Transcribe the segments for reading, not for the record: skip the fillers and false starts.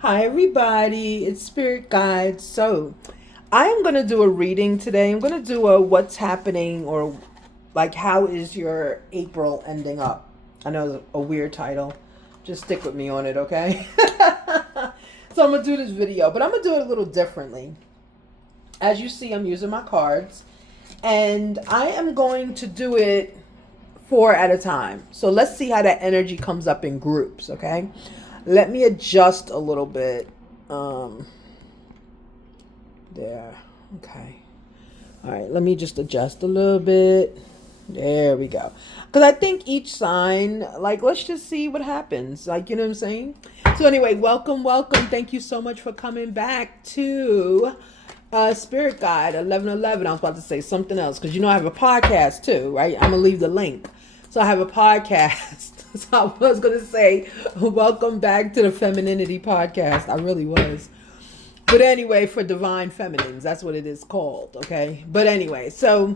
Hi, everybody. It's Spirit Guide. So, I am going to do a reading today. I'm going to do a what's happening or like how is your April ending up. I know it's a weird title. Just stick with me on it, okay? So, I'm going to do this video, but I'm going to do it a little differently. As you see, I'm using my cards and I am going to do it four at a time. So, let's see how that energy comes up in groups, okay? Let me adjust a little bit. Um, there. Okay. All right. Let me just adjust a little bit. There we go. Because I think each sign, like, let's just see what happens. Like, you know what I'm saying? So, anyway, welcome, welcome. Thank you so much for coming back to Spirit Guide 1111. I was about to say something else because you know I have a podcast too, right? I'm going to leave the link. So, I have a podcast. So, I was going to say, welcome back to the Femininity Podcast. I really was. But anyway, for Divine Feminines, that's what it is called, okay? But anyway, so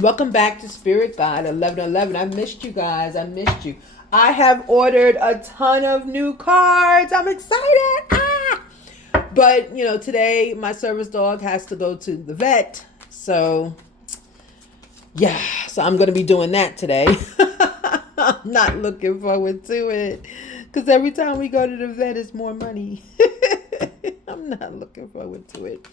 welcome back to Spirit Guide 1111. I missed you guys. I missed you. I have ordered a ton of new cards. I'm excited. But, you know, today my service dog has to go to the vet. So, yeah. So I'm going to be doing that today. I'm not looking forward to it. Because every time we go to the vet, it's more money. I'm not looking forward to it.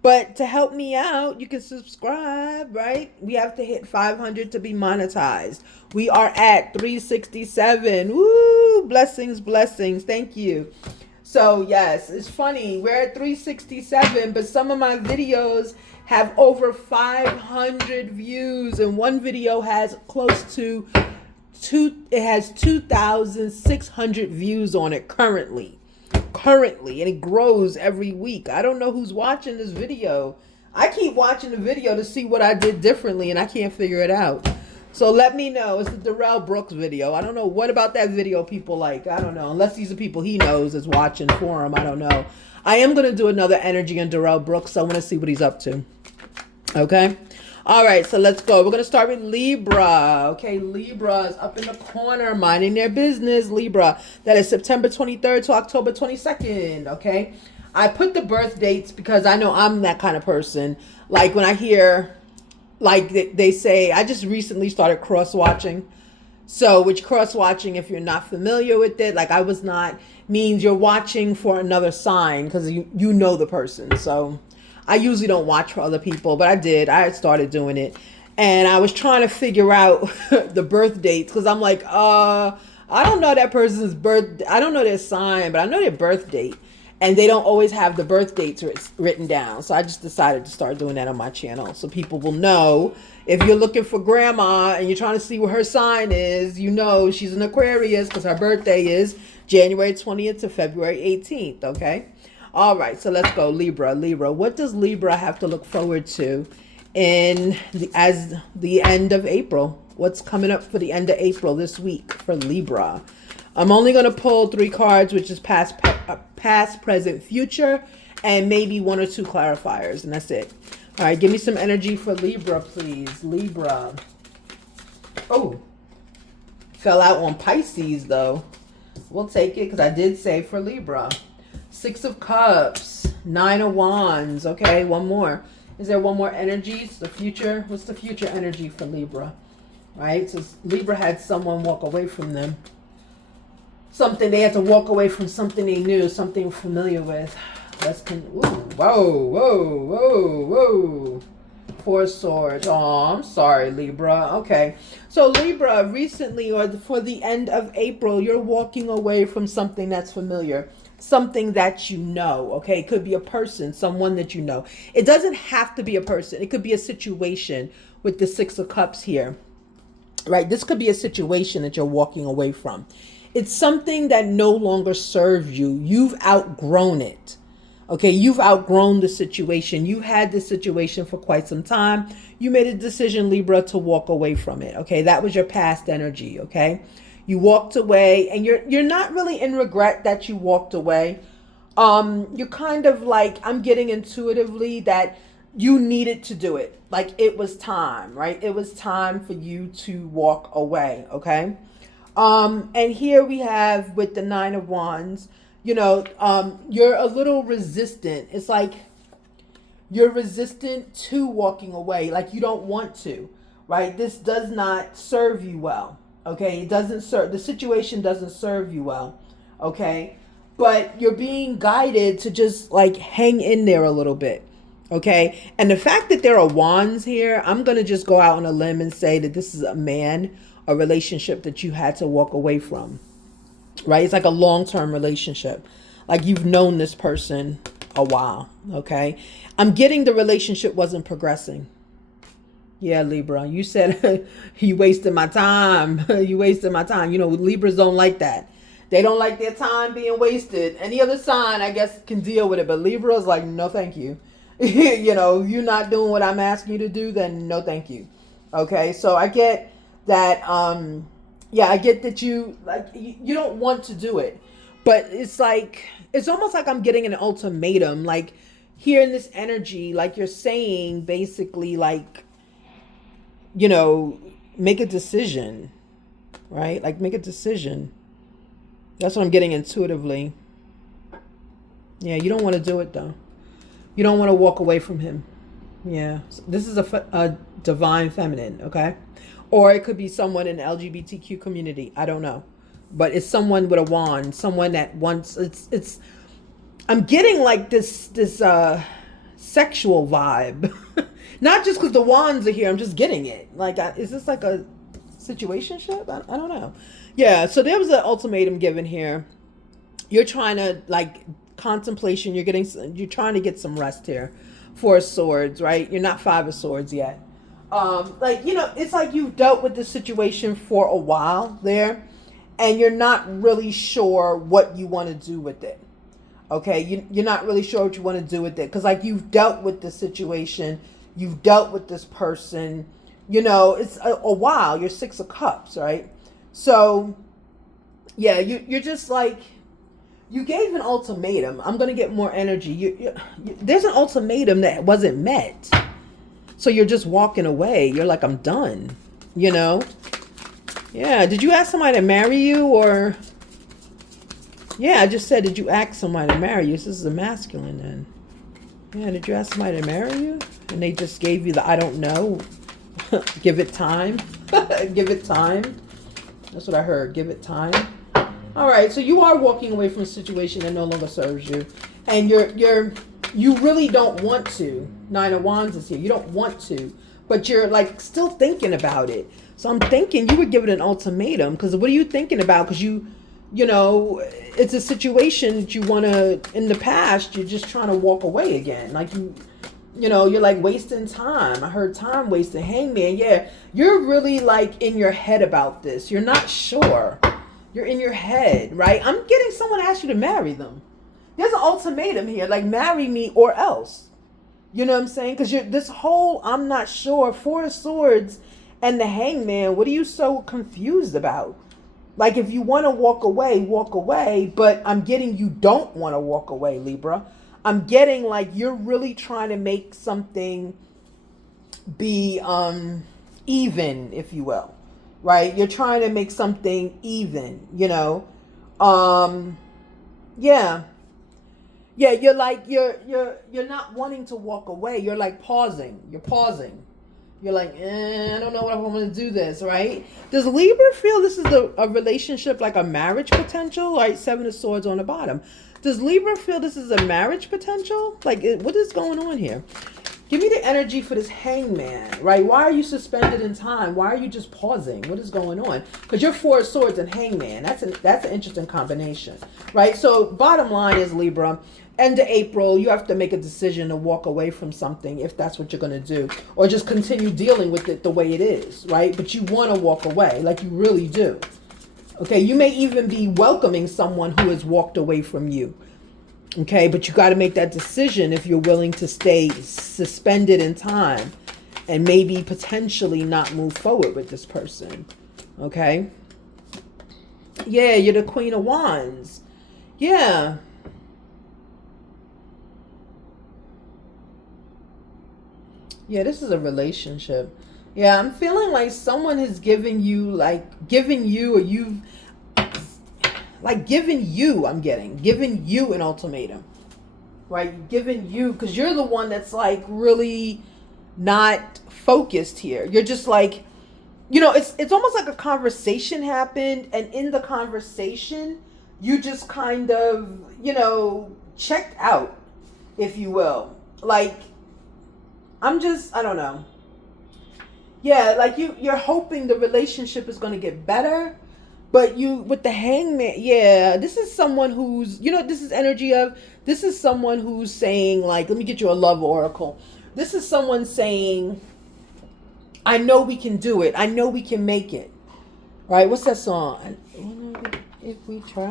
But to help me out, you can subscribe, right? We have to hit 500 to be monetized. We are at 367. Woo! Blessings, blessings. Thank you. So, yes, it's funny. We're at 367, but some of my videos have over 500 views, and one video has close to it has 2,600 views on it currently, and it grows every week. I don't know who's watching this video. I keep watching the video to see what I did differently, and I can't figure it out. So let me know. It's the Darrell Brooks video. I don't know what about that video people like. I don't know. Unless these are people he knows is watching for him. I don't know. I am going to do another energy on Darrell Brooks. So I want to see what he's up to. Okay. All right, so let's go. We're going to start with Libra. Okay, Libra is up in the corner, minding their business. Libra, that is September 23rd to October 22nd. Okay, I put the birth dates because I know I'm that kind of person. Like when I hear, like they say, I just recently started cross-watching. So, which cross-watching, if you're not familiar with it, like I was not, means you're watching for another sign because you know the person. So, I usually don't watch for other people, but I did. I started doing it. And I was trying to figure out the birth dates because I'm like, I don't know that person's birth. I don't know their sign, but I know their birth date. And they don't always have the birth dates written down. So I just decided to start doing that on my channel so people will know. If you're looking for grandma and you're trying to see what her sign is, you know she's an Aquarius because her birthday is January 20th to February 18th, okay? All right, so let's go. Libra. What does Libra have to look forward to as the end of April? What's coming up for the end of April this week for Libra? I'm only going to pull 3 cards, which is past, present, future, and maybe 1 or 2 clarifiers, and that's it. All right, give me some energy for Libra, please. Libra. Oh, fell out on Pisces, though. We'll take it because I did say for Libra. 6 of Cups, 9 of Wands. Okay, one more. Is there one more energy? It's the future. What's the future energy for Libra? Right? So Libra had someone walk away from them. They had to walk away from something they knew, something familiar with. Whoa. 4 swords. Oh, I'm sorry, Libra. Okay. So Libra, recently or for the end of April, you're walking away from something that's familiar. Something that you know, okay? It could be a person, someone that you know. It doesn't have to be a person. It could be a situation with the 6 of Cups here, right? This could be a situation that you're walking away from. It's something that no longer serves you. You've outgrown it, okay? You've outgrown the situation. You had this situation for quite some time. You made a decision, Libra, to walk away from it, okay? That was your past energy, okay? You walked away and you're not really in regret that you walked away. You're kind of like, I'm getting intuitively that you needed to do it. Like it was time, right? It was time for you to walk away, okay? And here we have with the 9 of Wands, you're a little resistant. It's like you're resistant to walking away, like you don't want to, right? This does not serve you well, okay? It doesn't serve, the situation doesn't serve you well, okay? But you're being guided to just like hang in there a little bit, okay? And the fact that there are wands here, I'm going to just go out on a limb and say that this is a relationship that you had to walk away from, right? It's like a long-term relationship. Like you've known this person a while, okay? I'm getting the relationship wasn't progressing. Yeah, Libra, you said you wasted my time. You wasted my time. Libras don't like that. They don't like their time being wasted. Any other sign, I guess, can deal with it, but Libra's like, no, thank you. You're not doing what I'm asking you to do, then no, thank you. Okay, so I get that. Yeah, I get that you don't want to do it, but it's almost like I'm getting an ultimatum, like here in this energy, like you're saying basically like, make a decision, right? Like make a decision. That's what I'm getting intuitively. Yeah, you don't want to do it though. You don't want to walk away from him. Yeah, this is a divine feminine, okay? Or it could be someone in the LGBTQ community. I don't know. But it's someone with a wand, someone that wants, I'm getting like this sexual vibe. Not just because the wands are here, I'm just getting it. Like, is this like a situationship? I don't know. Yeah, so there was an ultimatum given here. You're trying to, like, contemplation, you're trying to get some rest here. Four of Swords, right? You're not Five of Swords yet. It's like you've dealt with this situation for a while there, and you're not really sure what you want to do with it. Okay, you're not really sure what you want to do with it because, like, you've dealt with this situation, you've dealt with this person. It's a while. You're Six of Cups, right? So, yeah, you're just like, you gave an ultimatum. I'm gonna get more energy. There's an ultimatum that wasn't met. So you're just walking away. You're like, I'm done. Yeah. Did you ask somebody to marry you or? Yeah, I just said, did you ask somebody to marry you? This is a masculine then. Yeah, did you ask somebody to marry you? And they just gave you the, I don't know. Give it time. Give it time. That's what I heard. Give it time. All right, so you are walking away from a situation that no longer serves you. And you really don't want to. Nine of Wands is here. You don't want to, but you're like still thinking about it. So I'm thinking you were given an ultimatum because what are you thinking about? Because it's a situation that you want to, in the past, you're just trying to walk away again. Like you're like wasting time. I heard time wasting. Hangman, yeah. You're really like in your head about this. You're not sure. You're in your head, right? I'm getting someone to ask you to marry them. There's an ultimatum here, like marry me or else. You know what I'm saying? Because this whole, I'm not sure, Four of Swords and the Hangman, what are you so confused about? Like if you want to walk away, but I'm getting you don't want to walk away, Libra. I'm getting like you're really trying to make something be even, if you will. Right? You're trying to make something even, yeah. Yeah, you're like you're not wanting to walk away. You're like pausing. You're pausing. You're like, I don't know what I'm going to do this, right? Does Libra feel this is a relationship like a marriage potential? Right, Seven of Swords on the bottom. Does Libra feel this is a marriage potential? Like, what is going on here? Give me the energy for this Hangman, right? Why are you suspended in time? Why are you just pausing? What is going on? Because you're Four of Swords and Hangman. That's an interesting combination, right? So bottom line is, Libra, end of April, you have to make a decision to walk away from something if that's what you're going to do. Or just continue dealing with it the way it is, right? But you want to walk away, like you really do. Okay, you may even be welcoming someone who has walked away from you. Okay, but you got to make that decision if you're willing to stay suspended in time and maybe potentially not move forward with this person. Okay? Yeah, you're the Queen of Wands. Yeah. Yeah, this is a relationship. Yeah, I'm feeling like someone is giving you or you've, like giving you, giving you an ultimatum, right? Giving you, because you're the one that's like really not focused here. You're just like, it's almost like a conversation happened, and in the conversation, you just kind of, checked out, if you will. Like, I don't know. Yeah, like you're hoping the relationship is going to get better, but with the hangman, yeah, this is someone who's, this is energy of, this is someone who's saying, like, let me get you a love oracle. This is someone saying, I know we can do it. I know we can make it. Right? What's that song? If we try.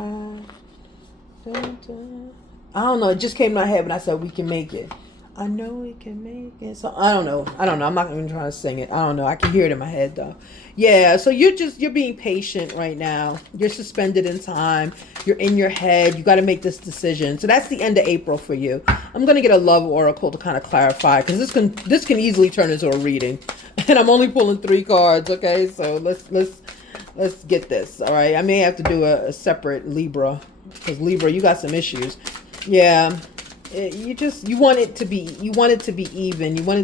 Dun, dun. I don't know. It just came to my head when I said we can make it. I know we can make it. So I don't know. I'm not even trying to sing it. I don't know. I can hear it in my head though. Yeah. So you're being patient right now. You're suspended in time. You're in your head. You got to make this decision. So that's the end of April for you. I'm gonna get a love oracle to kind of clarify, because this can easily turn into a reading, and I'm only pulling 3 cards. Okay. So let's get this. All right. I may have to do a separate Libra, because Libra, you got some issues. Yeah. You want it to be even. You want it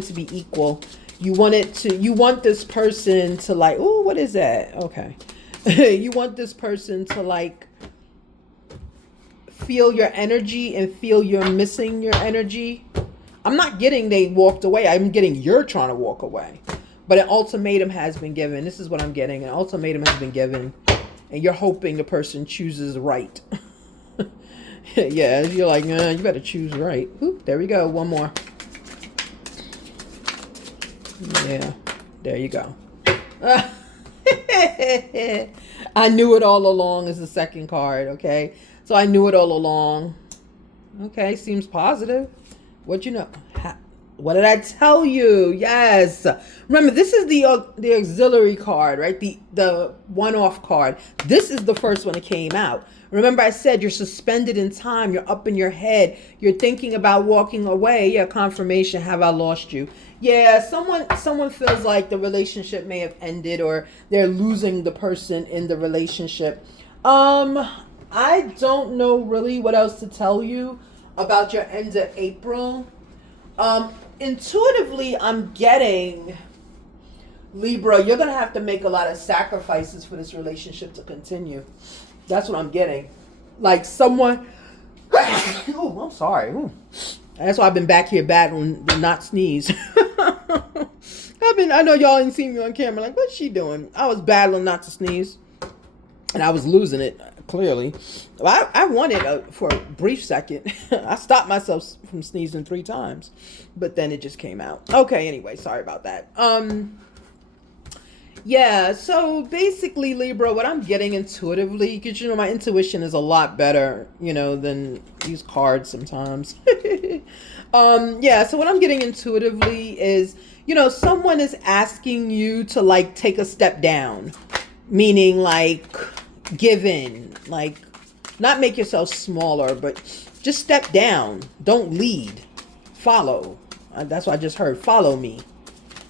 to be equal. You want this person to like, oh, what is that? Okay. You want this person to like feel your energy and feel you're missing your energy. I'm not getting they walked away. I'm getting you're trying to walk away. But an ultimatum has been given. This is what I'm getting. An ultimatum has been given, and you're hoping the person chooses right. Yeah, you're like, you better choose right. Oop, there we go. One more. Yeah, there you go. I knew it all along is the second card, okay? So I knew it all along. Okay, seems positive. What you know? What did I tell you? Yes. Remember, this is the auxiliary card, right? The one-off card. This is the first one that came out. Remember I said you're suspended in time. You're up in your head. You're thinking about walking away. Yeah, confirmation. Have I lost you? Yeah, someone feels like the relationship may have ended, or they're losing the person in the relationship. I don't know really what else to tell you about your end of April. Intuitively, I'm getting, Libra, you're going to have to make a lot of sacrifices for this relationship to continue. That's what I'm getting. Like someone, oh, I'm sorry. Ooh. That's why I've been back here battling to not sneeze. I know y'all didn't see me on camera. Like, what's she doing? I was battling not to sneeze, and I was losing it, clearly. I won it for a brief second. I stopped myself from sneezing 3 times, but then it just came out. Okay, anyway, sorry about that. Yeah, so basically, Libra, what I'm getting intuitively, because, my intuition is a lot better, than these cards sometimes. Yeah, so what I'm getting intuitively is, someone is asking you to, like, take a step down. Meaning, like, give in. Like, not make yourself smaller, but just step down. Don't lead. Follow. That's what I just heard. Follow me.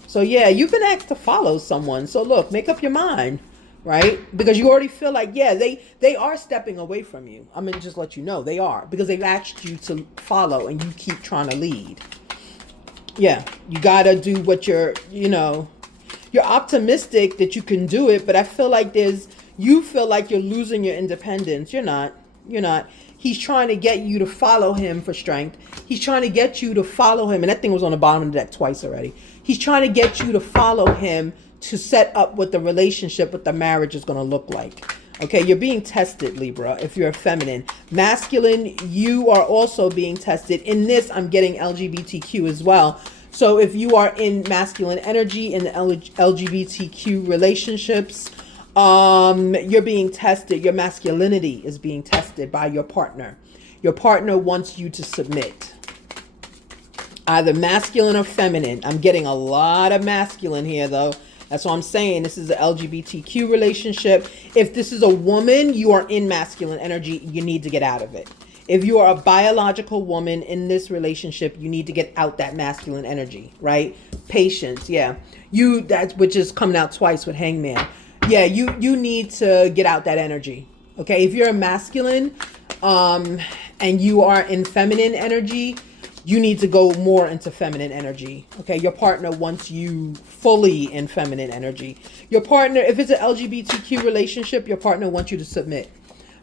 So yeah, you've been asked to follow someone. So look, make up your mind, right? Because you already feel like, yeah, they are stepping away from you. I'm going to just let you know they are, because they've asked you to follow and you keep trying to lead. Yeah, you got to do what you're optimistic that you can do it, but I feel like you feel like you're losing your independence. You're not. He's trying to get you to follow him for strength. He's trying to get you to follow him. And that thing was on the bottom of the deck twice already. He's trying to get you to follow him to set up what the relationship, what the marriage is going to look like. Okay, you're being tested, Libra, if you're a feminine. Masculine, you are also being tested. In this, I'm getting LGBTQ as well. So if you are in masculine energy in the LGBTQ relationships, you're being tested. Your masculinity is being tested by your partner. Your partner wants you to submit. Either masculine or feminine. I'm getting a lot of masculine here, though. That's what I'm saying. This is an LGBTQ relationship. If this is a woman, you are in masculine energy. You need to get out of it. If you are a biological woman in this relationship, you need to get out that masculine energy, right? Patience, yeah. Which is coming out twice with Hangman. Yeah, you need to get out that energy. Okay, if you're a masculine, and you are in feminine energy, you need to go more into feminine energy. Okay, your partner wants you fully in feminine energy. Your partner, if it's an LGBTQ relationship, your partner wants you to submit,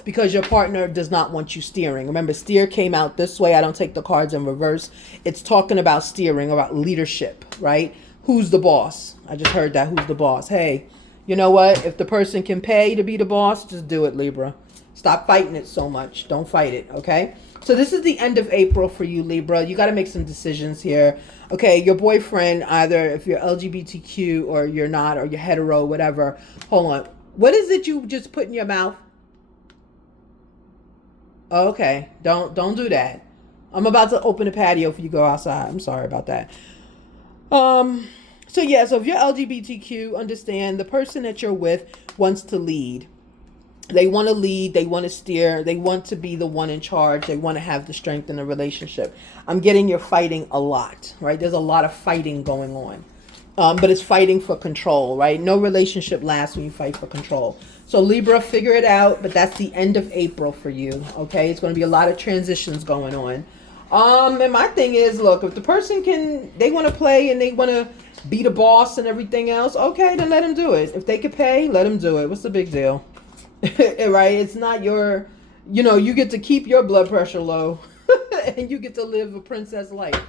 because your partner does not want you steering. Remember, steer came out this way. I don't take the cards in reverse. It's talking about steering, about leadership, right? Who's the boss? I just heard that. Who's the boss? Hey, you know what? If the person can pay to be the boss, just do it, Libra. Stop fighting it so much. Don't fight it, okay? So this is the end of April for you, Libra. You got to make some decisions here. Okay, your boyfriend, either if you're LGBTQ or you're not, or you're hetero, whatever. Hold on. What is it you just put in your mouth? Okay, don't do that. I'm about to open the patio for you to go outside. I'm sorry about that. So yeah, so if you're LGBTQ, understand the person that you're with wants to lead. They want to lead, they want to steer, they want to be the one in charge, they want to have the strength in the relationship. I'm getting you're fighting a lot, right? There's a lot of fighting going on. But it's fighting for control, right? No relationship lasts when you fight for control. So Libra, figure it out, but that's the end of April for you, okay? It's going to be a lot of transitions going on. And my thing is, look, if the person they want to play and they want to be the boss and everything else, okay, then let them do it. If they could pay, let them do it. What's the big deal? Right? It's not your, you get to keep your blood pressure low and you get to live a princess life.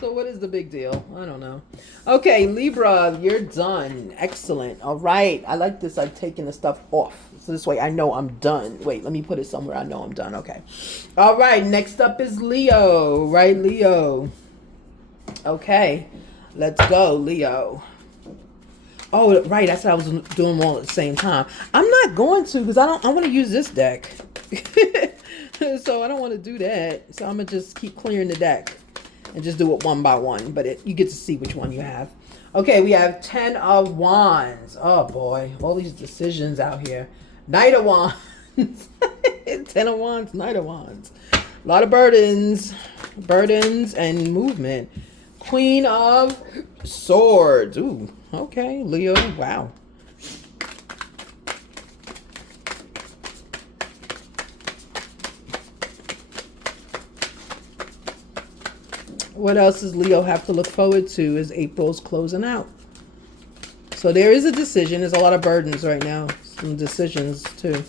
So what is the big deal? I don't know. Okay, Libra, you're done. Excellent. All right. I like this. I've taken the stuff off. So this way I know I'm done. Wait, let me put it somewhere I know I'm done. Okay. All right. Next up is Leo. Right, Leo. Okay. Let's go, Leo. Oh, right. That's what I was doing all at the same time. I'm not going to, because I want to use this deck. So I don't want to do that. So I'm going to just keep clearing the deck and just do it one by one. But you get to see which one you have. Okay, we have 10 of Wands. Oh, boy. All these decisions out here. Knight of Wands. 10 of Wands, Knight of Wands. A lot of burdens. Burdens and movement. Queen of Swords. Ooh, okay, Leo. Wow. What else does Leo have to look forward to as April's closing out? So there is a decision. There's a lot of burdens right now. Some decisions, too.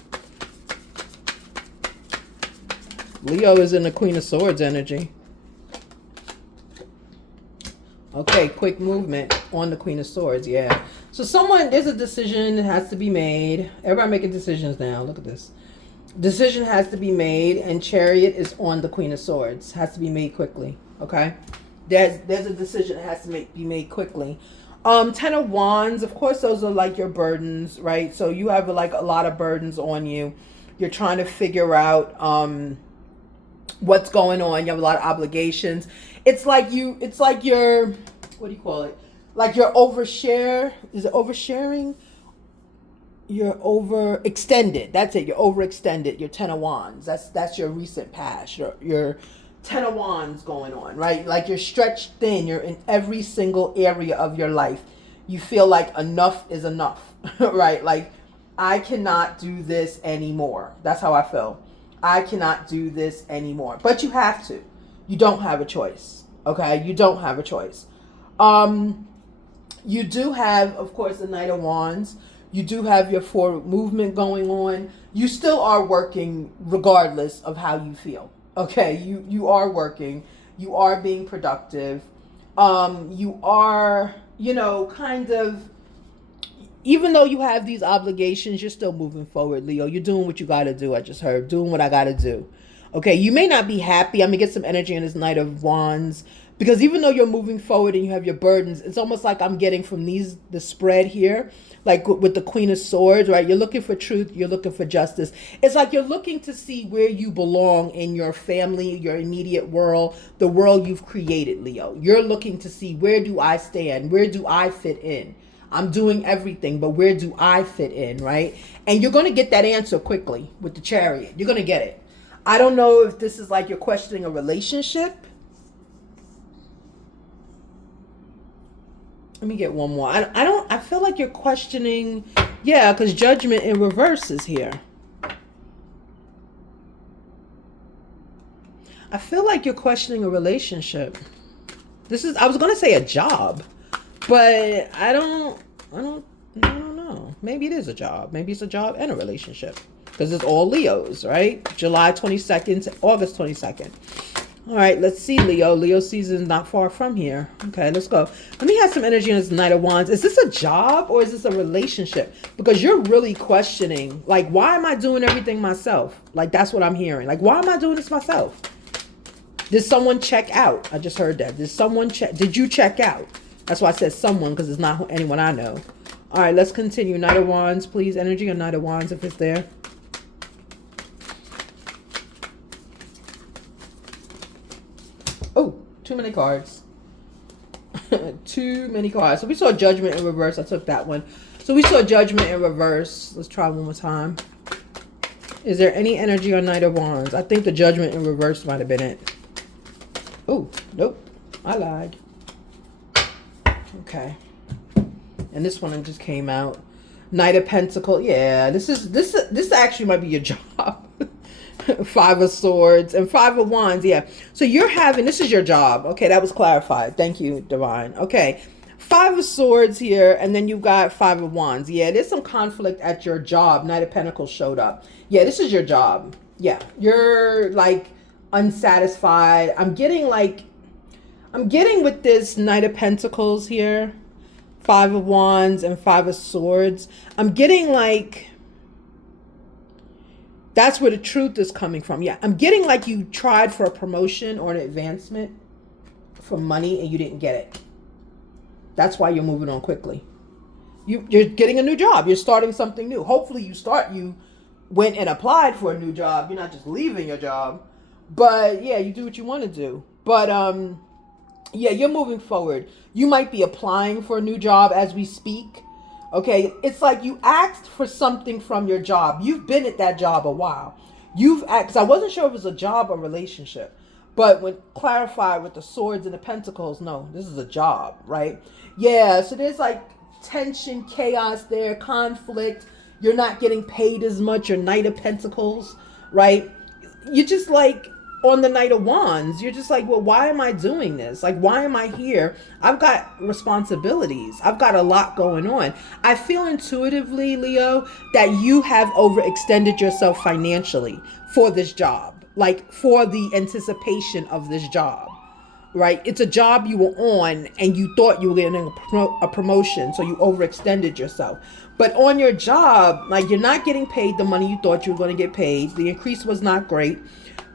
Leo is in the Queen of Swords energy. Okay, quick movement on the Queen of Swords, yeah. So there's a decision that has to be made. Everybody making decisions now. Look at this. Decision has to be made, and Chariot is on the Queen of Swords. Has to be made quickly, okay? There's a decision that has to be made quickly. 10 of Wands, of course, those are like your burdens, right? So you have like a lot of burdens on you. You're trying to figure out what's going on. You have a lot of obligations. It's like you're, what do you call it? Like you're overshare. Is it oversharing? You're overextended. That's it. You're overextended. You're 10 of Wands. That's your recent past. You're 10 of Wands going on, right? Like you're stretched thin. You're in every single area of your life. You feel like enough is enough, right? Like I cannot do this anymore. That's how I feel. I cannot do this anymore. But you have to. You don't have a choice. Okay? You don't have a choice. You do have, of course, the Knight of Wands. You do have your forward movement going on. You still are working regardless of how you feel. Okay? You are working. You are being productive. You are, kind of, even though you have these obligations, you're still moving forward, Leo. You're doing what you got to do. I just heard. Doing what I got to do. Okay, you may not be happy. I'm going to get some energy in this Knight of Wands. Because even though you're moving forward and you have your burdens, it's almost like I'm getting from the spread here, like with the Queen of Swords, right? You're looking for truth. You're looking for justice. It's like you're looking to see where you belong in your family, your immediate world, the world you've created, Leo. You're looking to see, where do I stand? Where do I fit in? I'm doing everything, but where do I fit in, right? And you're going to get that answer quickly with the Chariot. You're going to get it. I don't know if this is like you're questioning a relationship. Let me get one more. I feel like you're questioning, yeah, because Judgment in reverse is here. I feel like you're questioning a relationship. I was going to say a job, but I don't know. Maybe it is a job. Maybe it's a job and a relationship. Because it's all Leos, right? July 22nd to August 22nd. All right, let's see, Leo. Leo season is not far from here. Okay, let's go. Let me have some energy on this Knight of Wands. Is this a job or is this a relationship? Because you're really questioning, like, why am I doing everything myself? Like, that's what I'm hearing. Like, why am I doing this myself? Did someone check out? I just heard that. Did you check out? That's why I said someone, because it's not anyone I know. All right, let's continue. Knight of Wands, please. Energy on Knight of Wands if it's there. Oh, too many cards. Too many cards. So we saw Judgment in reverse. I took that one. So we saw Judgment in reverse. Let's try one more time. Is there any energy on Knight of Wands? I think the Judgment in reverse might have been it. Oh, nope. I lied. Okay. And this one just came out. Knight of Pentacles. Yeah, this actually might be your job. Five of Swords and Five of Wands. Yeah. So this is your job. Okay, that was clarified. Thank you, Divine. Okay. Five of Swords here, and then you've got Five of Wands. Yeah, there's some conflict at your job. Knight of Pentacles showed up. Yeah, this is your job. Yeah. You're like unsatisfied. I'm getting with this Knight of Pentacles here. Five of Wands and Five of Swords. I'm getting like that's where the truth is coming from. Yeah, I'm getting like you tried for a promotion or an advancement for money and you didn't get it. That's why you're moving on quickly. You're getting a new job. You're starting something new. Hopefully you went and applied for a new job. You're not just leaving your job. But yeah, you do what you want to do. But yeah, you're moving forward. You might be applying for a new job as we speak. Okay, it's like you asked for something from your job. You've been at that job a while. Because I wasn't sure if it was a job or relationship. But when clarified with the Swords and the Pentacles, no, this is a job, right? Yeah, so there's like tension, chaos there, conflict. You're not getting paid as much. Your Knight of Pentacles, right? You're just like on the Knight of Wands, you're just like, well, why am I doing this? Like, why am I here? I've got responsibilities. I've got a lot going on. I feel intuitively, Leo, that you have overextended yourself financially for this job, like for the anticipation of this job, right? It's a job you were on and you thought you were getting a promotion, so you overextended yourself. But on your job, like you're not getting paid the money you thought you were going to get paid. The increase was not great.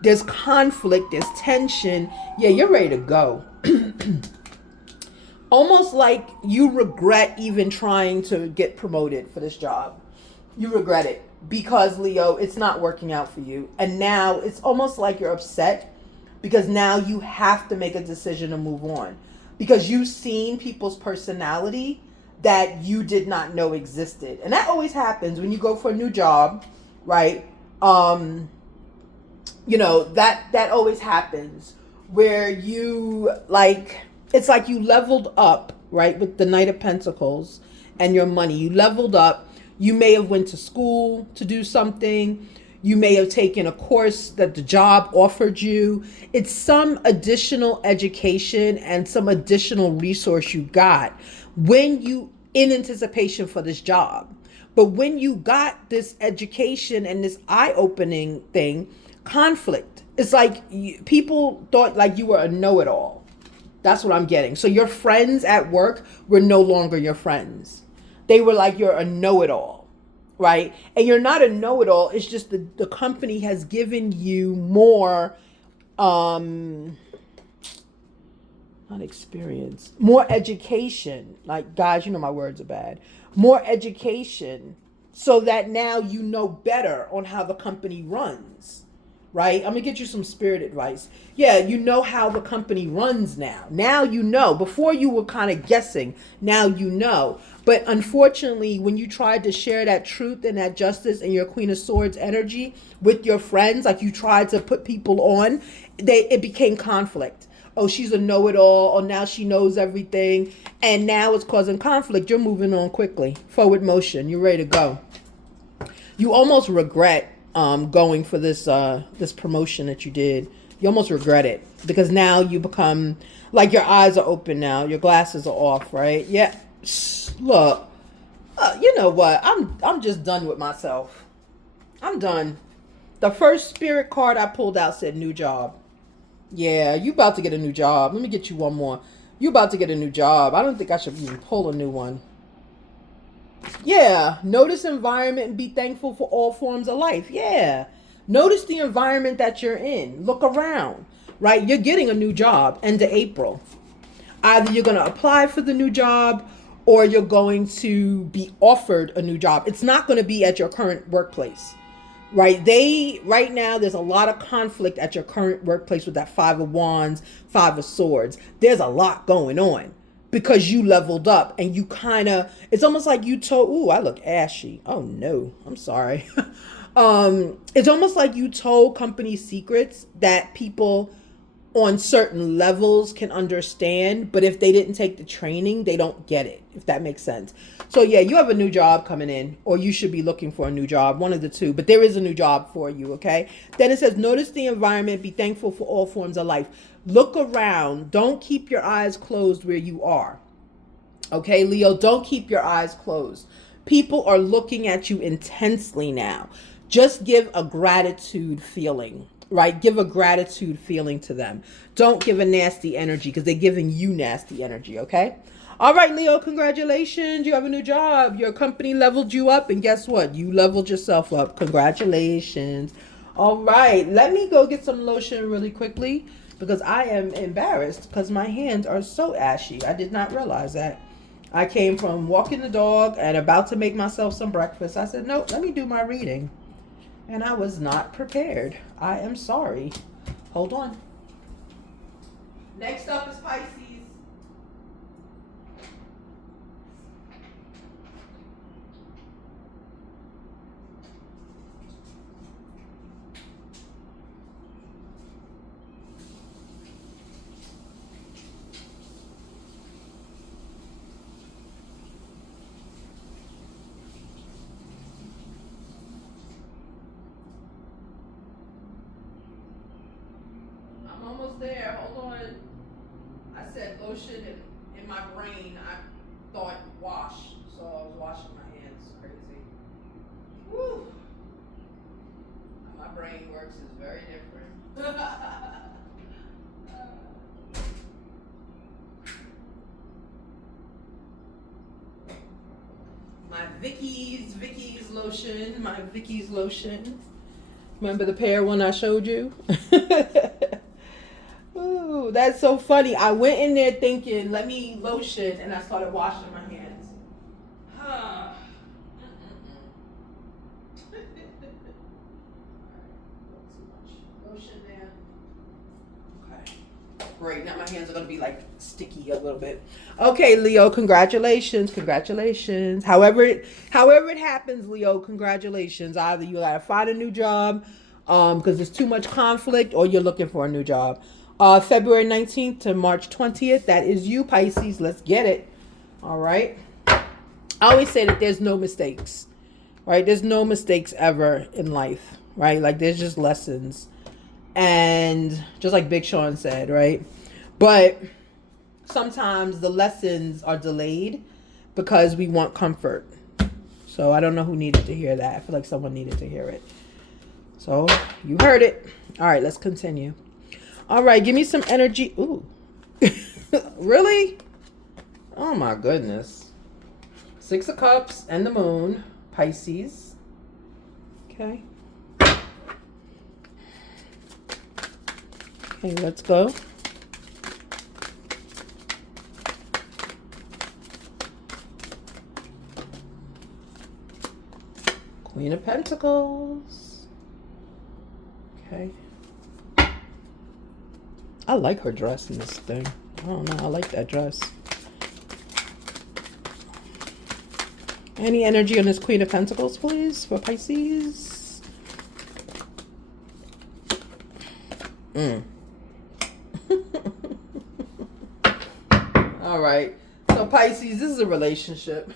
There's conflict, there's tension. Yeah, you're ready to go. Almost like you regret even trying to get promoted for this job. You regret it because, Leo, it's not working out for you. And now it's almost like you're upset because now you have to make a decision to move on. Because you've seen people's personality that you did not know existed. And that always happens when you go for a new job, right? You know, that always happens where you like, it's like you leveled up, right? With the Knight of Pentacles and your money, you leveled up. You may have went to school to do something. You may have taken a course that the job offered you. It's some additional education and some additional resource you got in anticipation for this job. But when you got this education and this eye-opening thing, conflict. It's like people thought like you were a know-it-all. That's what I'm getting. So your friends at work were no longer your friends. They were like, you're a know-it-all, right? And you're not a know-it-all. It's just the company has given you more, not experience, more education. Like, guys, you know my words are bad. More education so that now you know better on how the company runs. Right? I'm going to get you some spirit advice. Yeah, you know how the company runs now. Now you know. Before you were kind of guessing. Now you know. But unfortunately, when you tried to share that truth and that justice and your Queen of Swords energy with your friends, like you tried to put people on, it became conflict. Oh, she's a know-it-all. Oh, now she knows everything. And now it's causing conflict. You're moving on quickly. Forward motion. You're ready to go. You almost regret going for this promotion that you did. You almost regret it because now you become like your eyes are open now. Your glasses are off, right? Yeah. Look, you know what? I'm just done with myself. I'm done. The first spirit card I pulled out said new job. Yeah, you about to get a new job. Let me get you one more. You about to get a new job. I don't think I should even pull a new one. Yeah, notice environment and be thankful for all forms of life. Yeah. Notice the environment that you're in. Look around, right? You're getting a new job end of April. Either you're going to apply for the new job or you're going to be offered a new job. It's not going to be at your current workplace. Right now there's a lot of conflict at your current workplace with that 5 of Wands, 5 of Swords. There's a lot going on because you leveled up and you kind of, it's almost like you told, ooh, I look ashy. Oh no, I'm sorry. It's almost like you told company secrets that people on certain levels can understand, but if they didn't take the training, they don't get it, if that makes sense. So yeah, you have a new job coming in, or you should be looking for a new job, one of the two, but there is a new job for you, okay? Then it says, notice the environment, be thankful for all forms of life. Look around, don't keep your eyes closed where you are. Okay, Leo, don't keep your eyes closed. People are looking at you intensely now. Just give a gratitude feeling, right? Give a gratitude feeling to them. Don't give a nasty energy because they're giving you nasty energy, okay? All right, Leo, congratulations. You have a new job. Your company leveled you up, and guess what? You leveled yourself up. Congratulations. All right, let me go get some lotion really quickly because I am embarrassed because my hands are so ashy. I did not realize that. I came from walking the dog and about to make myself some breakfast. I said, nope, let me do my reading. And I was not prepared. I am sorry. Hold on. Next up is Pisces. Almost there. Hold on. I said lotion in my brain. I thought wash, so I was washing my hands. Crazy. Woo. My brain works is very different. My Vicky's lotion. My Vicky's lotion. Remember the pear one I showed you? Ooh, that's so funny. I went in there thinking, let me lotion, and I started washing my hands. Lotion there. Okay. Great. Now my hands are going to be like sticky a little bit. Okay, Leo, congratulations. Congratulations. However it happens, Leo, congratulations. Either you got to find a new job because there's too much conflict, or you're looking for a new job. February 19th to March 20th. That is you, Pisces. Let's get it. All right. I always say that there's no mistakes, right? There's no mistakes ever in life, right? Like there's just lessons. And just like Big Sean said, right? But sometimes the lessons are delayed because we want comfort. So I don't know who needed to hear that. I feel like someone needed to hear it. So you heard it. All right, let's continue. All right, give me some energy. Ooh. Really? Oh my goodness. 6 of Cups and the Moon. Pisces. Okay. Okay, let's go. Queen of Pentacles. Okay. I like her dress in this thing. I don't know. I like that dress. Any energy on this Queen of Pentacles, please, for Pisces? All right. So Pisces, this is a relationship.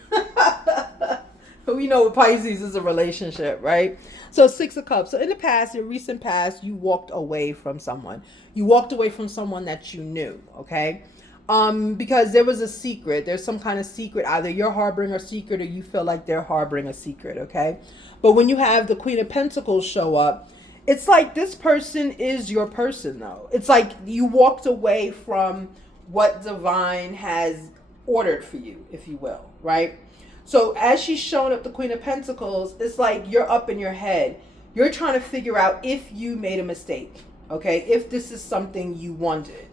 We know Pisces is a relationship, right? So Six of Cups. So in the past, in recent past, you walked away from someone. You walked away from someone that you knew, okay? Because there was a secret. There's some kind of secret. Either you're harboring a secret or you feel like they're harboring a secret, okay? But when you have the Queen of Pentacles show up, it's like this person is your person, though. It's like you walked away from what divine has ordered for you, if you will, right? So as she's showing up the Queen of Pentacles, it's like you're up in your head. You're trying to figure out if you made a mistake, okay? If this is something you wanted,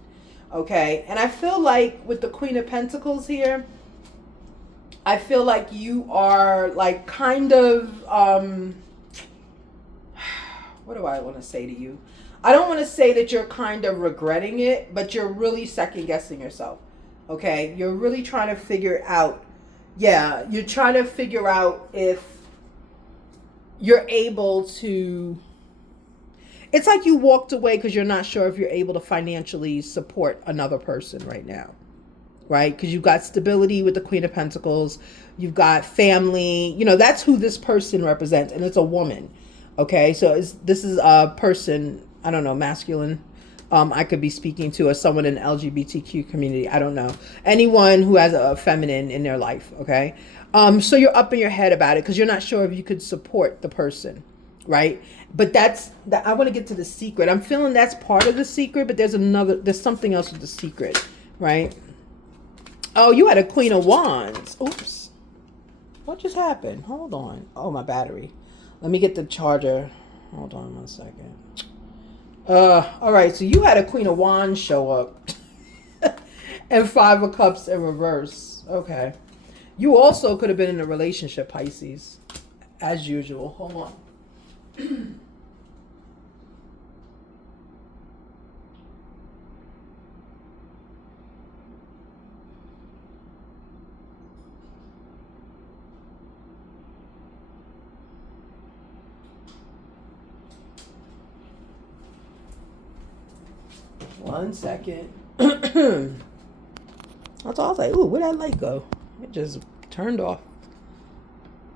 okay? And I feel like with the Queen of Pentacles here, I feel like you are like kind of, what do I want to say to you? I don't want to say that you're kind of regretting it, but you're really second guessing yourself, okay? You're really trying to figure out, you're trying to figure out if you're able to, it's like you walked away because you're not sure if you're able to financially support another person right now, right? Because you've got stability with the Queen of Pentacles. You've got family. You know, that's who this person represents. And it's a woman, okay? So this is a person, I don't know, masculine. I could be speaking to as someone in the LGBTQ community. I don't know. Anyone who has a feminine in their life, okay? So you're up in your head about it because you're not sure if you could support the person, right? But I want to get to the secret. I'm feeling that's part of the secret, but there's something else with the secret, right? Oh, you had a Queen of Wands. Oops. What just happened? Hold on. Oh, my battery. Let me get the charger. Hold on 1 second. All right, so you had a Queen of Wands show up and Five of Cups in reverse. Okay. You also could have been in a relationship, Pisces, as usual. Hold on. One second. That's all I was like, ooh, where'd that light go? It just turned off.